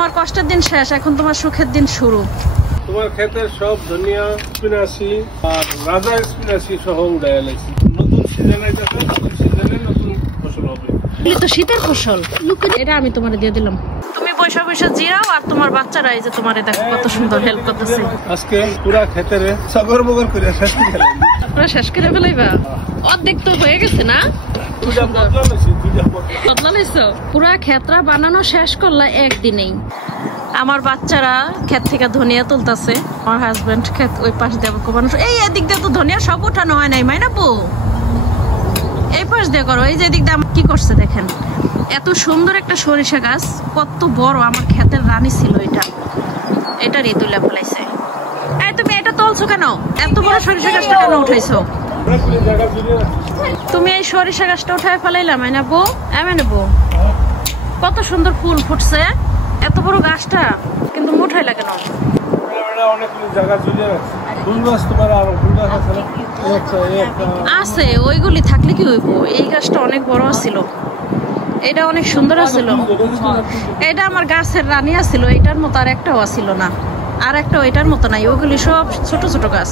তোমার কষ্টের দিন শেষ, এখন তোমার সুখের দিন শুরু। তোমার ক্ষেতের সব ধনিয়া স্পিনাচি আর রাজা স্পিনাচি সহ উড়াইয়া লাগছে। নতুন সিজনে নতুন ফসল হবে। তো শীতের ফসল এটা আমি তোমার দিয়ে দিলাম। তুমি পয়সা পয়সা জিরাও আর তোমার বাচ্চারা এই যে তোমারে দেখো কত সুন্দর হেল্প করতেছে। আজকে পুরা ক্ষেতের সাগর বগর করে শেষ করে ফেলাই। পুরো শেষ করে ফেলাইবা? অর্ধেক তো হয়ে গেছে না? বদলা লাইছো? পুরা ক্ষেতরা বানানো শেষ করলা একদিনেই। আমার বাচ্চারা ক্ষেত থেকে ধনিয়া তুলতেছে, আমার হাজবেন্ড ক্ষেত ওই পাশ দিয়ে কোপানো। এই এদিক দিয়ে তো ধনিয়া সব উঠানো হয় নাই মাইনাপু, এই পাশ দিয়ে করো। এই যে এদিক দিয়ে কি করছে দেখেন, এত সুন্দর একটা সরিষা গাছ, কত বড়, আমার ক্ষেতের রানী ছিল এটা, এটারই তুলে ফেলাইছে। এই তুমি এটা তুলছো কেন? এত বড় সরিষা গাছটা কেন উঠাইছো? তুমি এই সরিষা গাছটা উঠাই ফেলাইলা মাইনাপু? নেবো কত সুন্দর ফুল ফুটছে, এত বড় গাছটা কিন্তু উঠাইলা কেন? আছে ওইগুলি থাকলে কি হইব, এই গাছটা অনেক বড় ছিল, এটা অনেক সুন্দর ছিল। এটা আমার গাছের রানী আছিল, এটার মতো আর একটাও ছিল না, আর একটাও এটার মতো নাই, ওইগুলি সব ছোট ছোট গাছ।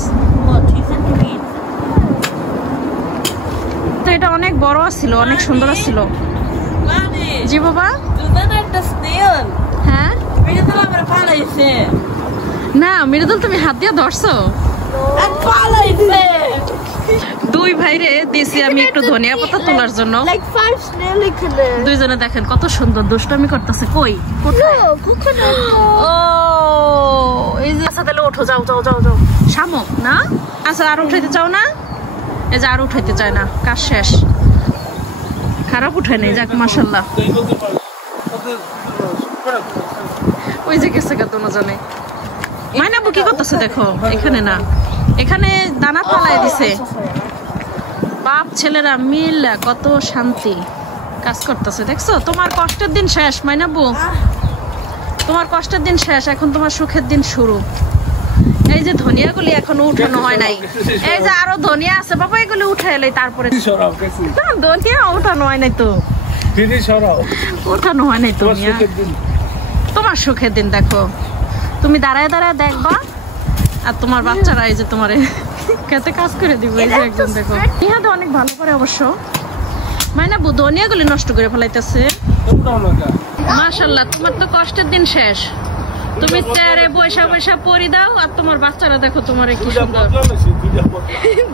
তো এটা অনেক বড় ছিল, অনেক সুন্দর ছিল। জি বাবা। হ্যাঁ না মৃদুল, তুমি হাত দিয়ে ধরছো? দুই ভাইরে দিয়েছি আমি একটু ধনিয়া পাতা তোলার জন্য। দুইজনে দেখেন কত সুন্দর দুষ্টামি করতেছে। কই ও এই যে আচ্ছা তাহলে ওঠো, যাও যাও যাও যাও। শামুক না? আচ্ছা আর উঠাইতে চাও না? এই যে আর উঠাইতে চায় না, কাজ শেষ। খারাপ উঠায় নেই, যাক মাশাআল্লাহ। ওই যে গেছে গা দুজনে। মাইনাবু কি করতেছে দেখো, এখানে না এখানে দানা ফালাই দিছে। বাপ ছেলেরা মিল কত শান্তি কাজ করতেছে, দেখছো? তোমার কষ্টের দিন শেষ মাইনাবু, তোমার কষ্টের দিন শেষ, এখন তোমার সুখের দিন শুরু। এই যে ধনিয়াগুলি এখনো উঠানো হয় নাই, এই যে আরো ধনিয়া আছে বাবা, এগুলি উঠে এলে তারপরে। ধনিয়া উঠানো হয় নাই তো, উঠানো হয় নাই ধনিয়া। তোমার সুখের দিন দেখো, তুমি দাঁড়ায় দাঁড়ায় দেখবা আর তোমার বাচ্চারা এই যে তোমার খেতে কাজ করে দিবে। এই যে একদম দেখো, ইহাতে অনেক ভালো করে অবশ্য। মাইনাবু ধনিয়াগুলি নষ্ট করে ফেলাইতেছে। মাশাআল্লাহ, তোমার তো কষ্টের দিন শেষ, তুমি চেয়ারে বৈশা বৈশা পরি দাও আর তোমার বাচ্চারা দেখো তোমার কি সুন্দর।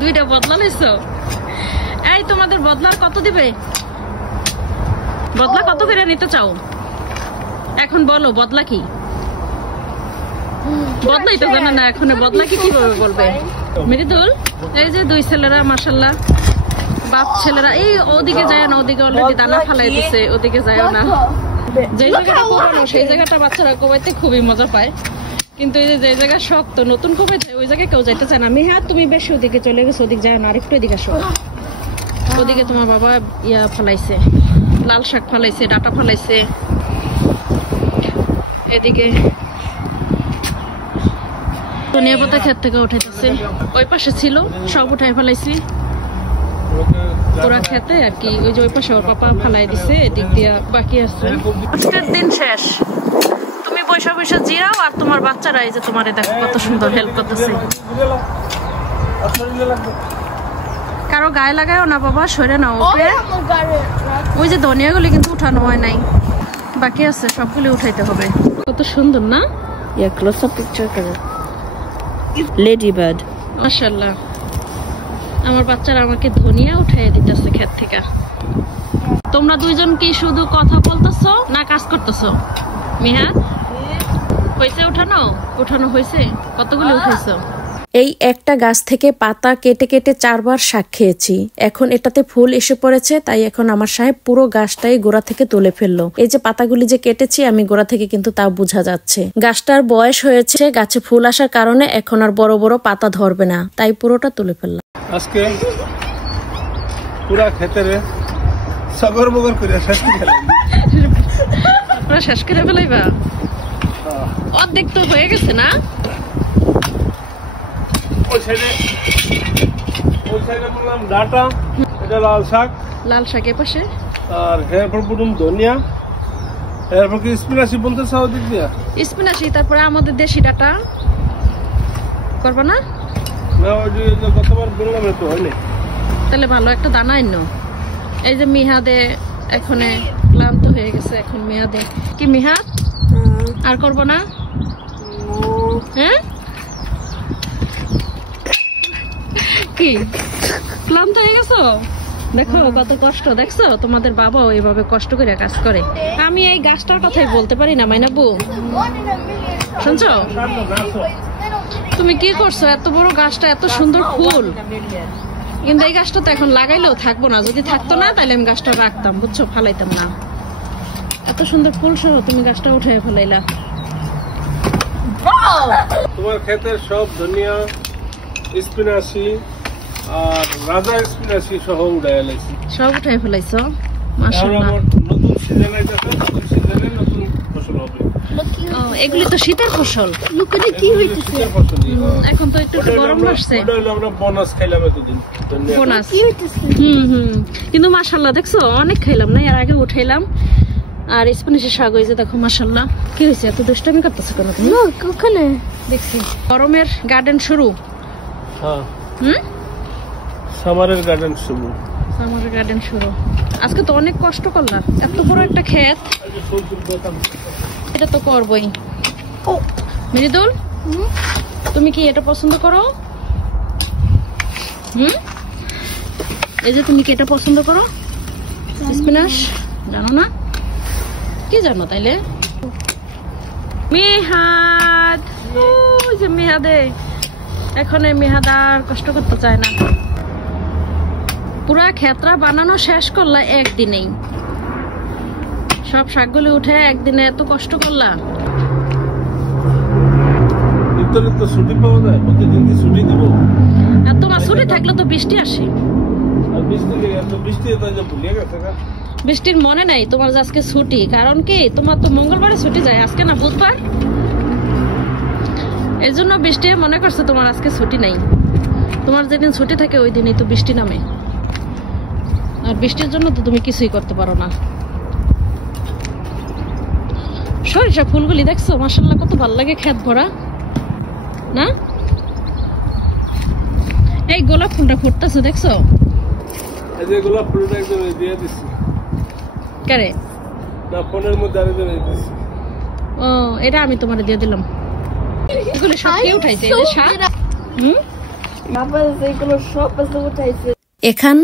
দুইটা বদলা লইছো? এই তোমাদের বদলার কত দিবে? বদলা কত করে নিতে চাও এখন বলো? বদলা কি? বদলাই তো জানা না এখন, বদলা কি কিভাবে বলবে? মৃদুল এই যে দুই ছেলেরা মাশাআল্লাহ, বাপ ছেলেরা। এই ওদিকে যায় না, ওদিকে অলরেডি দানা ফালাই দিছে, ওদিকে যায় না। যে জায়গাটা কোবানো সেই জায়গাটা বাচ্চারা কোবাইতে খুবই মজা পায়, কিন্তু এই যে জায়গা শক্ত নতুন কোবাই যায় ওই জায়গায় কেউ যাইতে চায় না। হ্যাঁ তুমি বেশি ওদিকে চলে গেছো, ওদিকে যায় না, আরেকটু এদিকে আসো। ওদিকে তোমার বাবা ইয়া ফালাইছে, লাল শাক ফালাইছে, ডাটা ফালাইছে। এদিকে ধনিয়া পাতা ক্ষেত থেকে উঠাইতেছে, ওই পাশে ছিল সব উঠাই ফেলাইছি পুরা খেতে আর কি। ওই যে ওই পাশে ওর পাপা ফালাই দিছে, এদিক দিয়া বাকি আছে। কষ্টের দিন শেষ, তুমি পয়সা পয়সা জিরাও আর তোমার বাচ্চারা এই যে তোমারে দেখো কত সুন্দর হেল্প করতেছে। কারো গায়ে লাগায়ও না বাবা, সরে নাও ওকে। ওই যে ধনিয়াগুলি কিন্তু উঠানো হয় নাই, বাকি আছে, সবগুলি উঠাইতে হবে। কত সুন্দর না? ইয়া ক্লোজ আপ পিকচার করো। লেডি বার্ড মাশাআল্লাহ, আমার বাচ্চারা আমাকে ধনিয়া উঠাই দিতেছে ক্ষেত থেকে। তোমরা দুইজন কি শুধু কথা বলতেছো না কাজ করতেছো? মিহা হয়েছে উঠানো? উঠানো হয়েছে? কতগুলো উঠাইছো? এই একটা গাছ থেকে পাতা কেটে কেটে 4 বার শাক খেয়েছি। এখন এটাতে ফুল এসে পড়েছে, তাই এখন আমার সাহেব পুরো গাছটাই গোড়া থেকে তুলে ফেললো। এই যে পাতাগুলি যে কেটেছি আমি গোড়া থেকে, কিন্তু তাও বোঝা যাচ্ছে গাছটার বয়স হয়েছে, গাছে ফুল আসার কারণে এখন আর বড় বড় পাতা ধরবে না, তাই পুরোটা তুলে ফেললাম। আজকে পুরা ক্ষেতের সাগর বগর করে শেষ করে ফেলাই। পুরো শেষ করে ফেলাইবা? অর্ধেক তো হয়ে গেছে না? ওই সাইডে বললাম ডাটা, এটা লাল শাক, লাল শাকের পাশে, আর এরপর পুরুম ধনিয়া, এরপর কি স্পিনাচি বলতে চাও দিক দিয়া? স্পিনাচি, তারপরে আমাদের দেশি ডাটা করবা না? না, ওই যে গতবার বললাম তো হয়নি। তাহলে ভালো একটা দানা আইনো। এই যে মিহাদে এখন ক্লান্ত হয়ে গেছে, এখন মিহাদে কি মিহাদ আর করবো না? হ্যাঁ কি ক্লান্ত হয়ে গেছো? দেখো কত কষ্ট, দেখছো তোমাদের বাবাও এইভাবে কষ্ট করে কাজ করে। আমি এই গাছটার কথাই বলতে পারি না মাইনাবু, শুনছো? তুমি কি করছো? এত বড় গাছটা, এত সুন্দর ফুল, কিন্তু এই গাছটা তো এখন লাগাইলেও থাকবো না। যদি থাকতো না তাহলে আমি গাছটা রাখতাম, বুঝছো, ফালাইতাম না। এত সুন্দর ফুল সহ তুমি গাছটা উঠে ফেলাইলা। তোমার ক্ষেতের সব ধনিয়া, স্পিনাচি আর রাজা স্পিনাচি সহ উড়াইলাইছি। সব উঠে ফেলাইছো, এখন মাশাআল্লাহ। আমার নতুন সিজন আইতাছে, নতুন সিজনে নতুন ফসল হবে। ও, এগুলি তো শীতের ফসল। কি হইতেছে? এখন তো একটু গরম আসছে, ওটা হলো আমরা বোনাস খাইলাম এতদিন। ধনিয়া। বোনাস। কিন্তু মাশাআল্লাহ দেখছো অনেক খাইলাম না, এর আগে উঠাইলাম। আর স্প্যানিশের শাক হয়েছে, দেখো মাশাআল্লাহ। কি হয়েছে, এত দুষ্টামি করতেছো কেন তুমি? ওখানে দেখছি গরমের গার্ডেন শুরু। হ্যাঁ, সামারের গার্ডেন শুরু। সামারের গার্ডেন শুরু। আজকে তো অনেক কষ্ট করলাম, এত বড় একটা ক্ষেত, এটা তো করবই। মৃদুল, তুমি কি এটা পছন্দ করো? এই যে তুমি কি এটা পছন্দ করো? স্পিনাচ জানো না? কি জানো তাইলে? মিহাদ, ওই যে মিহাদে, এখন এই মিহাদ আর কষ্ট করতে চায় না। পুরা ক্ষেত্রা বানানো শেষ করলা একদিনেই, সব শাকগুলি উঠে একদিনে এত কষ্ট করলা। তো ছুটি পাওয়া যায়, প্রতিদিন কি ছুটি দিব? আর তোমার ছুটি থাকলে তো বৃষ্টি আসে। আর বৃষ্টি তো ভুলিয়ে গেছে। বৃষ্টির মনে নাই তোমার যে আজকে ছুটি, কারণ কি তোমার তো মঙ্গলবারে ছুটি যায়, আজকে না বুধবার, এর জন্য বৃষ্টি মনে করছে তোমার আজকে ছুটি নাই। তোমার যেদিন ছুটি থাকে ওই দিনই তো বৃষ্টি নামে, আর বৃষ্টির জন্য তো তুমি কিছুই করতে পারো না। সরিষা ফুলগুলি দেখছো মাশাআল্লাহ কত ভালো লাগে, ক্ষেত ভরা না? এই গোলাপ ফুলটা ফুটতেছে দেখছো? এই যে গোলাপ ফুলটা একদম দিয়ে দিচ্ছি। কারে? না, ফোনের মধ্যে আরেকজন দিচ্ছি। ও, এটা আমি তোমারে দিয়ে দিলাম। এগুলো সব কে উঠাইছে? এই যে শাক। বাবা এগুলো সব উঠাইছে। এখান